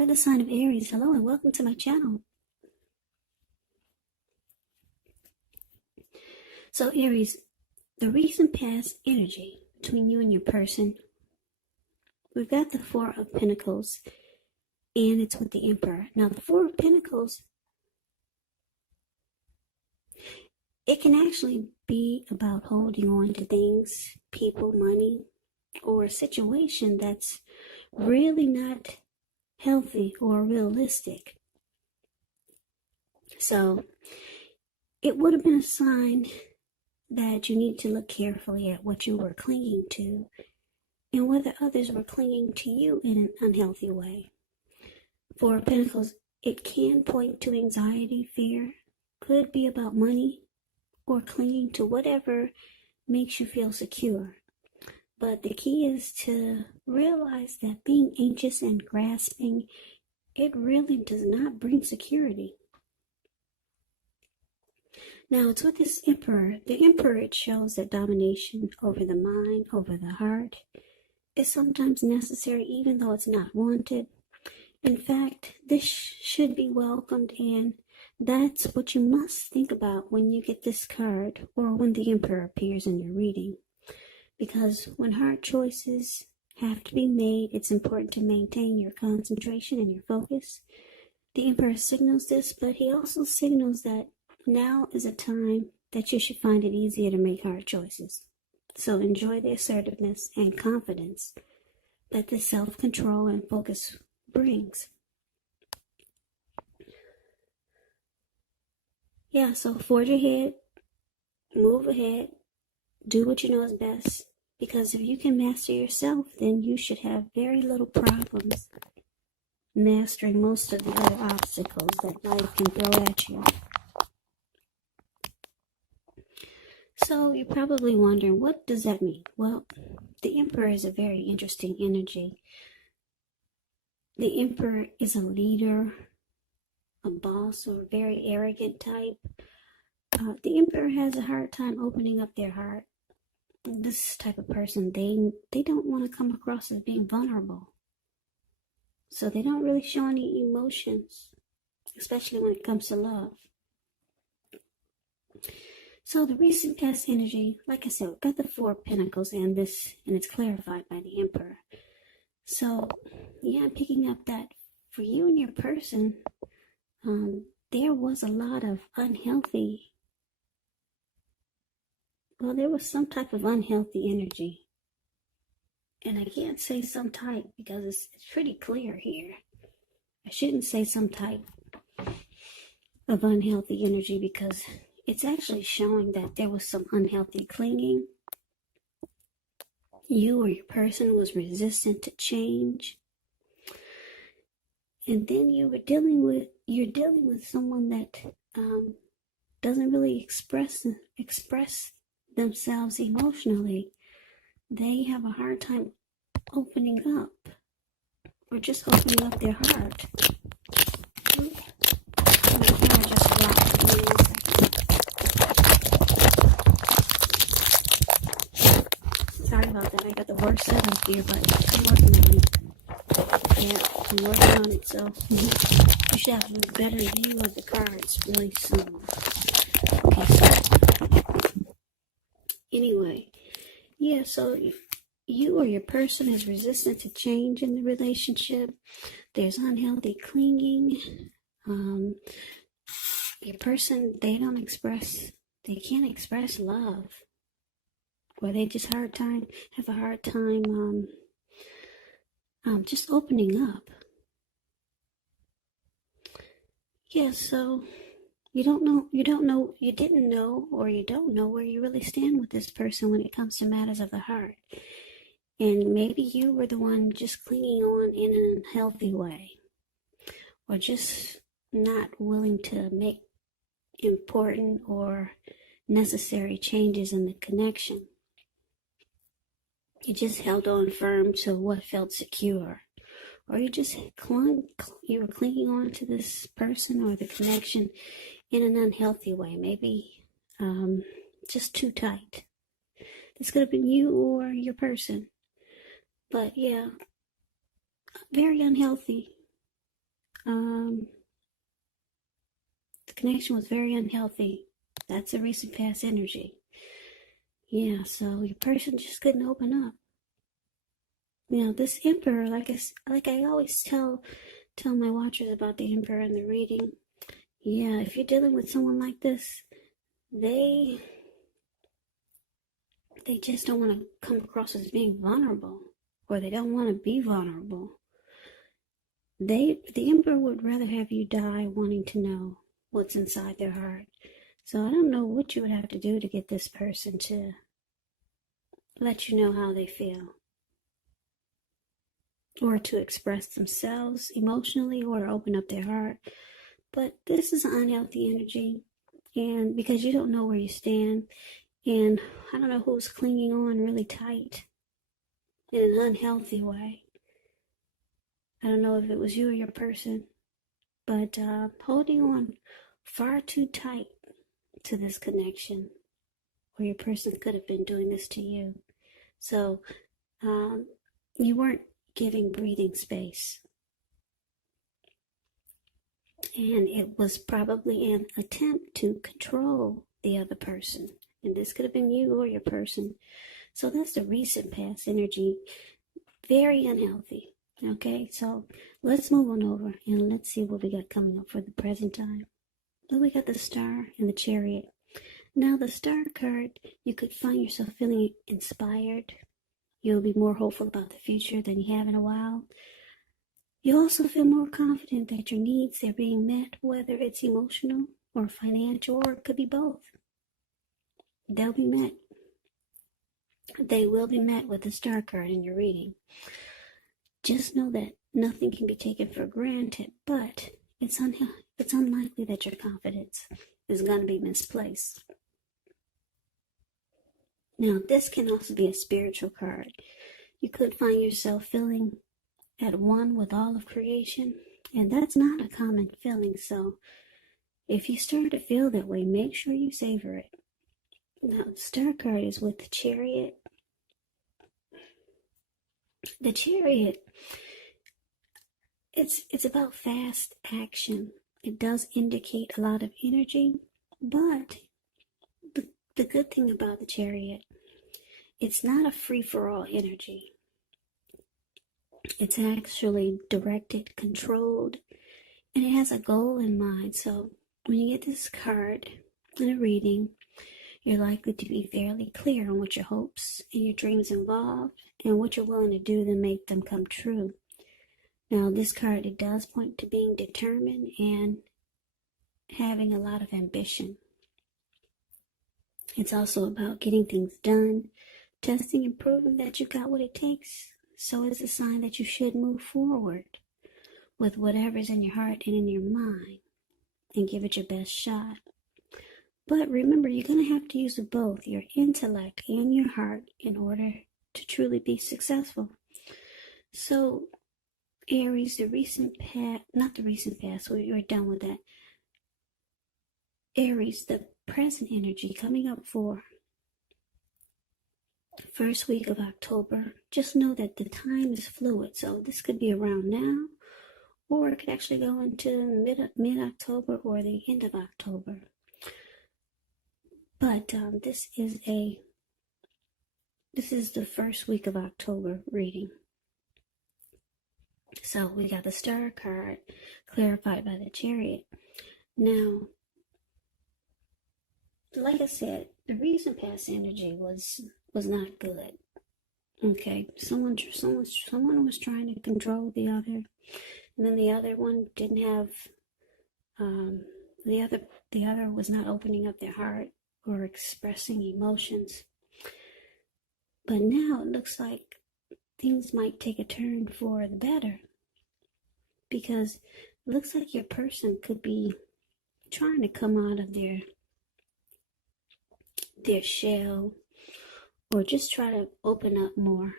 for the sign of Aries. Hello and welcome to my channel. So Aries, the recent past energy between you and your person, we've got the Four of Pentacles and it's with the Emperor. Now the Four of Pentacles, it can actually be about holding on to things, people, money, or a situation that's really not healthy or realistic. So it would have been a sign that you need to look carefully at what you were clinging to and whether others were clinging to you in an unhealthy way. For Pentacles, it can point to anxiety, fear, could be about money or clinging to whatever makes you feel secure. But the key is to realize that being anxious and grasping, it really does not bring security. Now, it's with this Emperor. The Emperor, it shows that domination over the mind, over the heart, is sometimes necessary even though it's not wanted. In fact, this should be welcomed, and that's what you must think about when you get this card or when the Emperor appears in your reading. Because when hard choices have to be made, it's important to maintain your concentration and your focus. The Emperor signals this, but he also signals that now is a time that you should find it easier to make hard choices. So enjoy the assertiveness and confidence that this self-control and focus brings. Yeah, so forge ahead, move ahead, do what you know is best. Because if you can master yourself, then you should have very little problems mastering most of the other obstacles that life can throw at you. So you're probably wondering, what does that mean? Well, the Emperor is a very interesting energy. The Emperor is a leader, a boss, or a very arrogant type. The Emperor has a hard time opening up their heart. This type of person, they don't want to come across as being vulnerable. So they don't really show any emotions, especially when it comes to love. So the recent past energy, like I said, we've got the Four of Pentacles and it's clarified by the Emperor. So yeah, I'm picking up that for you and your person, there was a lot of there was some type of unhealthy energy. And I can't say some type because it's pretty clear here. I shouldn't say some type of unhealthy energy because it's actually showing that there was some unhealthy clinging. You or your person was resistant to change. And then you're dealing with someone that doesn't really express themselves emotionally. They have a hard time opening up or just opening up their heart. Sorry about that. I got the worst setup here, but I'm working on it. Yeah, I'm working on it, so you should have a better view of the cards really soon. Okay, so anyway, yeah, so you or your person is resistant to change in the relationship. There's unhealthy clinging. Your person, they can't express love. Or they just have a hard time just opening up. Yeah, so you didn't know or you don't know where you really stand with this person when it comes to matters of the heart. And maybe you were the one just clinging on in an unhealthy way. Or just not willing to make important or necessary changes in the connection. You just held on firm to what felt secure. Or you were clinging on to this person or the connection in an unhealthy way. Maybe just too tight. This could have been you or your person. But yeah, very unhealthy. The connection was very unhealthy. That's a recent past energy. Yeah, so your person just couldn't open up. You know, this Emperor, like I always tell my watchers about the Emperor in the reading. Yeah, if you're dealing with someone like this, they just don't want to come across as being vulnerable, or they don't want to be vulnerable. The Emperor would rather have you die wanting to know what's inside their heart. So I don't know what you would have to do to get this person to let you know how they feel, or to express themselves emotionally, or open up their heart. But this is an unhealthy energy, and because you don't know where you stand, and I don't know who's clinging on really tight in an unhealthy way. I don't know if it was you or your person, but holding on far too tight to this connection, or your person could have been doing this to you. So you weren't giving breathing space. And it was probably an attempt to control the other person. And this could have been you or your person. So that's the recent past energy. Very unhealthy. Okay, so let's move on over and let's see what we got coming up for the present time. Well, we got the Star and the Chariot. Now, the Star card, you could find yourself feeling inspired. You'll be more hopeful about the future than you have in a while. You also feel more confident that your needs are being met, whether it's emotional or financial, or it could be both. They'll be met. They will be met with the Star card in your reading. Just know that nothing can be taken for granted, but it's unlikely that your confidence is going to be misplaced. Now, this can also be a spiritual card. You could find yourself feeling at one with all of creation, and that's not a common feeling. So if you start to feel that way, make sure you savor it. Now, the Star card is with the Chariot. The Chariot, it's about fast action. It does indicate a lot of energy, but the good thing about the Chariot, it's not a free-for-all energy. It's actually directed, controlled, and it has a goal in mind. So when you get this card in a reading, you're likely to be fairly clear on what your hopes and your dreams involve and what you're willing to do to make them come true. Now, this card, it does point to being determined and having a lot of ambition. It's also about getting things done, testing and proving that you got what it takes. So it's a sign that you should move forward with whatever's in your heart and in your mind and give it your best shot. But remember, you're going to have to use both your intellect and your heart in order to truly be successful. So, Aries, not the recent past, we're done with that. Aries, the present energy coming up for first week of October. Just know that the time is fluid, so this could be around now, or it could actually go into mid-October or the end of October. But this is the first week of October reading. So we got the Star card clarified by the Chariot. Now, like I said, the recent past energy was not good. Okay, someone was trying to control the other, and then the other one didn't have the other was not opening up their heart or expressing emotions. But now it looks like things might take a turn for the better, because it looks like your person could be trying to come out of their shell, or just try to open up more,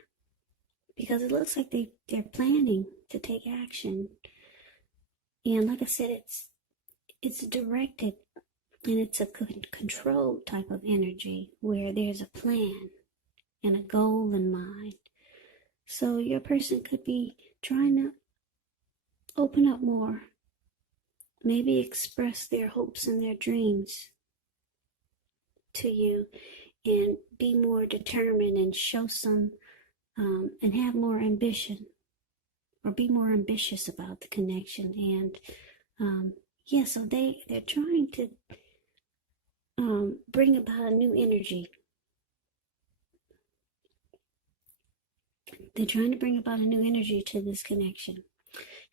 because it looks like they're planning to take action. And like I said, it's directed, and it's a controlled type of energy where there's a plan and a goal in mind. So your person could be trying to open up more maybe express their hopes and their dreams to you, and be more determined and show some and have more ambition, or be more ambitious about the connection. And yeah, so they're trying to bring about a new energy. They're trying to bring about a new energy to this connection.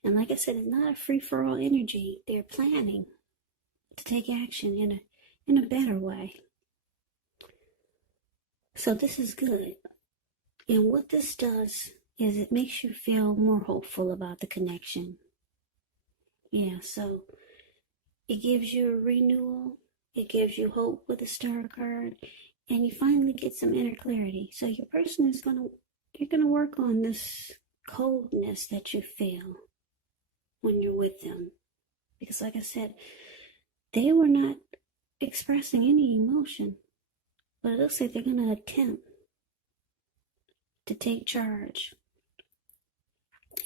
And like I said, it's not a free-for-all energy. They're planning to take action in a better way. So this is good. And what this does is it makes you feel more hopeful about the connection. Yeah, so it gives you a renewal. It gives you hope with the star card. And you finally get some inner clarity. So your person is you're going to work on this coldness that you feel when you're with them. Because like I said, they were not expressing any emotion. But it looks like they're going to attempt to take charge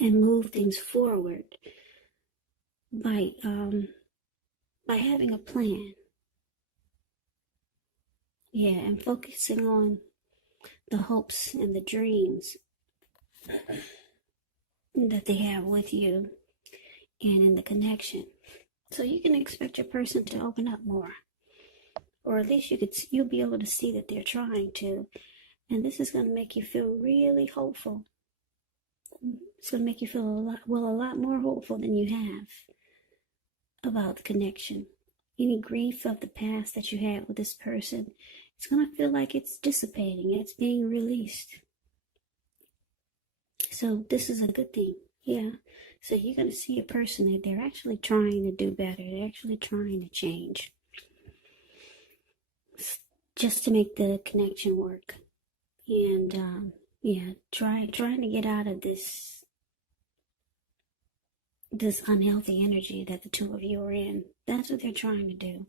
and move things forward by having a plan. Yeah, and focusing on the hopes and the dreams that they have with you and in the connection. So you can expect your person to open up more, or at least you'll be able to see that they're trying to, and this is going to make you feel really hopeful. It's going to make you feel a lot more hopeful than you have about the connection. Any grief of the past that you had with this person, it's going to feel like it's dissipating. It's being released. So this is a good thing. Yeah. So you're going to see a person that they're actually trying to do better. They're actually trying to change. Just to make the connection work. And yeah, trying to get out of this unhealthy energy that the two of you are in. That's what they're trying to do.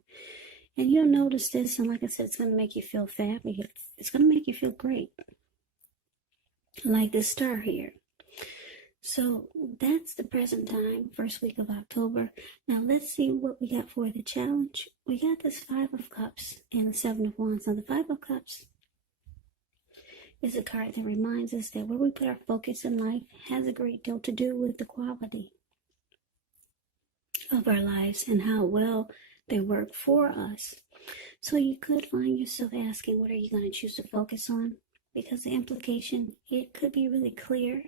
And you'll notice this, and like I said, it's going to make you feel fabulous. It's going to make you feel great. Like this star here. So that's the present time, first week of October. Now let's see what we got for the challenge. We got this 5 of Cups and the 7 of Wands. Now the 5 of Cups is a card that reminds us that where we put our focus in life has a great deal to do with the quality of our lives and how well they work for us. So you could find yourself asking, what are you going to choose to focus on? Because the implication, it could be really clear.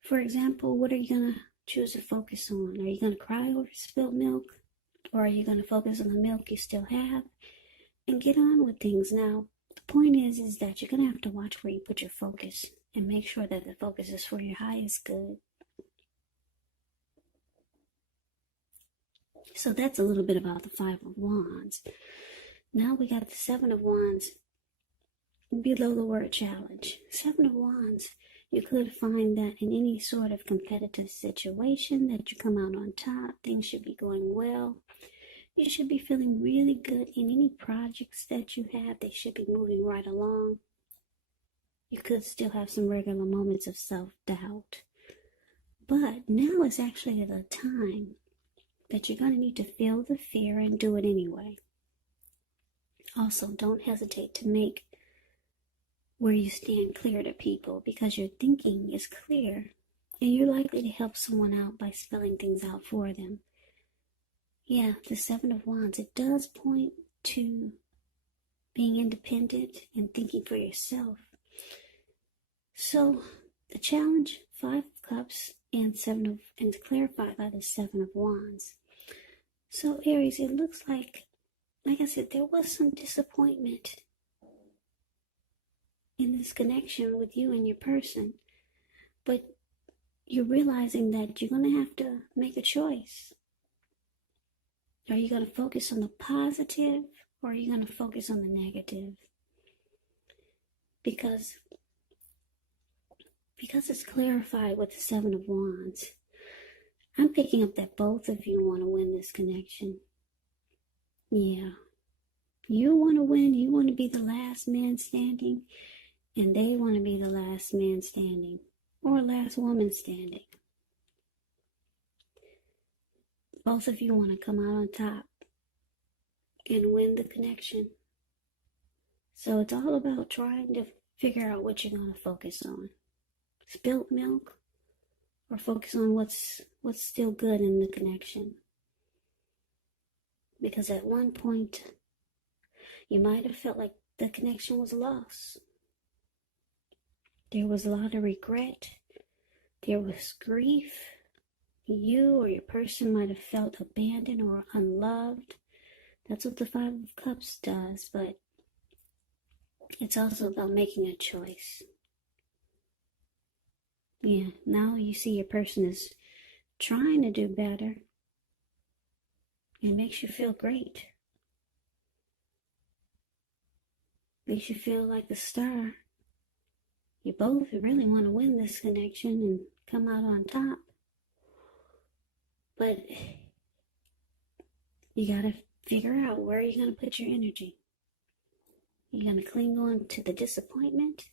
For example, what are you going to choose to focus on? Are you going to cry over spilled milk? Or are you going to focus on the milk you still have and get on with things? Now, the point is that you're going to have to watch where you put your focus and make sure that the focus is for your highest good. So that's a little bit about the 5 of Wands. Now we got the 7 of Wands below the word challenge. 7 of Wands, you could find that in any sort of competitive situation that you come out on top, things should be going well. You should be feeling really good in any projects that you have. They should be moving right along. You could still have some regular moments of self-doubt. But now is actually the time that you're going to need to feel the fear and do it anyway. Also, don't hesitate to make where you stand clear to people, because your thinking is clear and you're likely to help someone out by spelling things out for them. Yeah, the 7 of Wands, it does point to being independent and thinking for yourself. So the challenge, 5 of Cups and clarified by the 7 of Wands. So Aries, it looks like I said, there was some disappointment in this connection with you and your person, but you're realizing that you're going to have to make a choice. Are you going to focus on the positive, or are you going to focus on the negative? Because it's clarified with the 7 of Wands, I'm picking up that both of you want to win this connection. Yeah. You want to win. You want to be the last man standing, and they want to be the last man standing, or last woman standing. Both of you want to come out on top and win the connection. So it's all about trying to figure out what you're going to focus on. Spilt milk, or focus on what's still good in the connection. Because at one point, you might have felt like the connection was lost. There was a lot of regret. There was grief. You or your person might have felt abandoned or unloved. That's what the Five of Cups does, but it's also about making a choice. Yeah, now you see your person is trying to do better. It makes you feel great. Makes you feel like the star. You both really want to win this connection and come out on top. But you got to figure out where you're going to put your energy. You're going to cling on to the disappointment,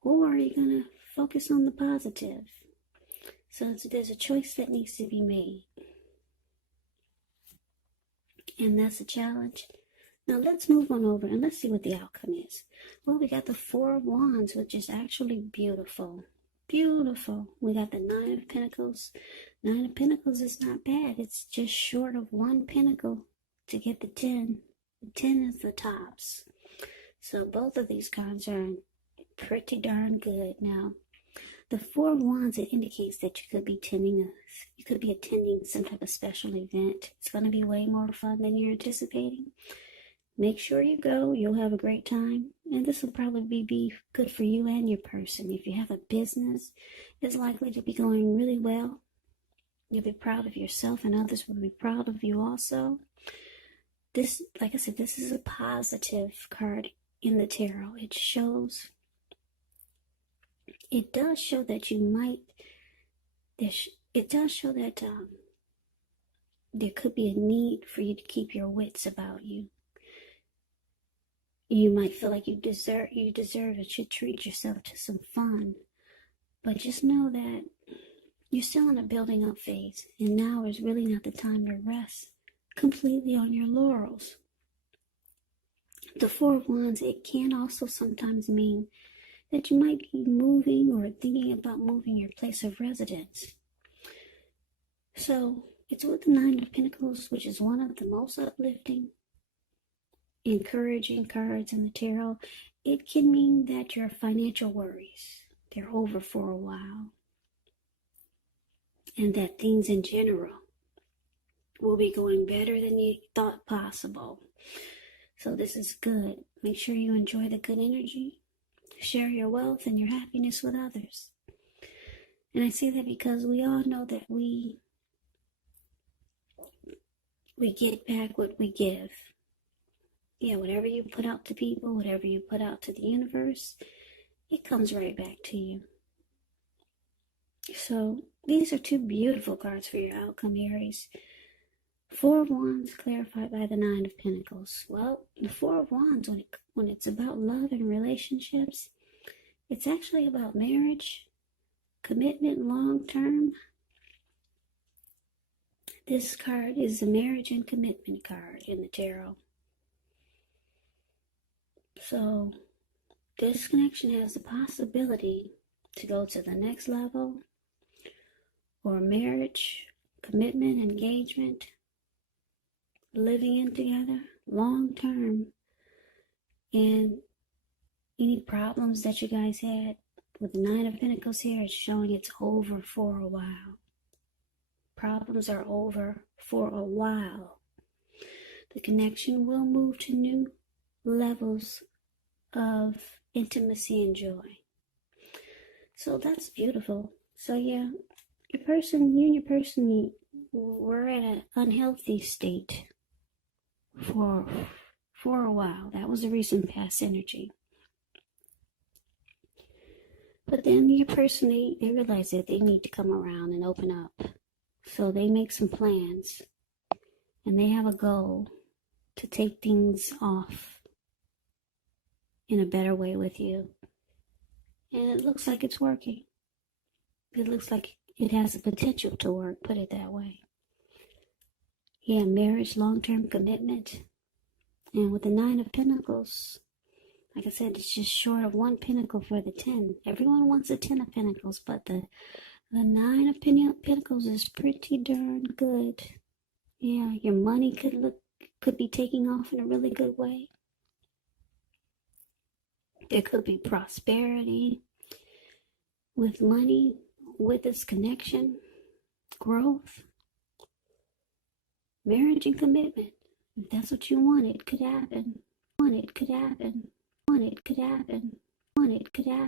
or are you going to focus on the positive? So there's a choice that needs to be made. And that's a challenge. Now let's move on over and let's see what the outcome is. Well, we got the Four of Wands, which is actually beautiful. Beautiful. We got the Nine of Pentacles. Nine of Pentacles is not bad. It's just short of one pentacle to get the 10. The 10 is the tops. So both of these cards are pretty darn good. Now, the Four of Wands, it indicates that you could be attending some type of special event. It's going to be way more fun than you're anticipating. Make sure you go. You'll have a great time. And this will probably be good for you and your person. If you have a business, it's likely to be going really well. You'll be proud of yourself and others will be proud of you also. This, like I said, this is a positive card in the tarot. It does show that you might, it does show that there could be a need for you to keep your wits about you. You might feel like you deserve and should treat yourself to some fun. But just know that you're still in a building up phase. And now is really not the time to rest completely on your laurels. The Four of Wands, it can also sometimes mean that you might be moving or thinking about moving your place of residence. So it's with the Nine of Pentacles, which is one of the most uplifting, encouraging cards in the tarot. It can mean that your financial worries, they're over for a while. And that things in general will be going better than you thought possible. So this is good. Make sure you enjoy the good energy. Share your wealth and your happiness with others. And I say that because we all know that we get back what we give. Yeah, whatever you put out to people, whatever you put out to the universe, it comes right back to you. So these are two beautiful cards for your outcome, Aries. Four of Wands clarified by the Nine of Pentacles. Well, the Four of Wands, when it's about love and relationships, it's actually about marriage, commitment, long term. This card is the marriage and commitment card in the tarot. So this connection has the possibility to go to the next level, or marriage, commitment, engagement, living in together, long term. And any problems that you guys had with the Nine of Pentacles here, it's showing it's over for a while. Problems are over for a while. The connection will move to new levels of intimacy and joy. So that's beautiful. So yeah, you and your person were at an unhealthy state for a while. That was the recent past energy. But then your person, they realize that they need to come around and open up. So they make some plans. And they have a goal to take things off in a better way with you. And it looks like it's working. It looks like it has the potential to work, put it that way. Yeah, marriage, long-term commitment. And with the Nine of Pentacles, like I said, it's just short of one pentacle for the 10. Everyone wants a 10 of Pentacles, but the Nine of Pentacles is pretty darn good. Yeah, your money could be taking off in a really good way. There could be prosperity with money, with this connection, growth, marriage and commitment. If that's what you want, it could happen. Want it could happen. Want it could happen. Want it could happen.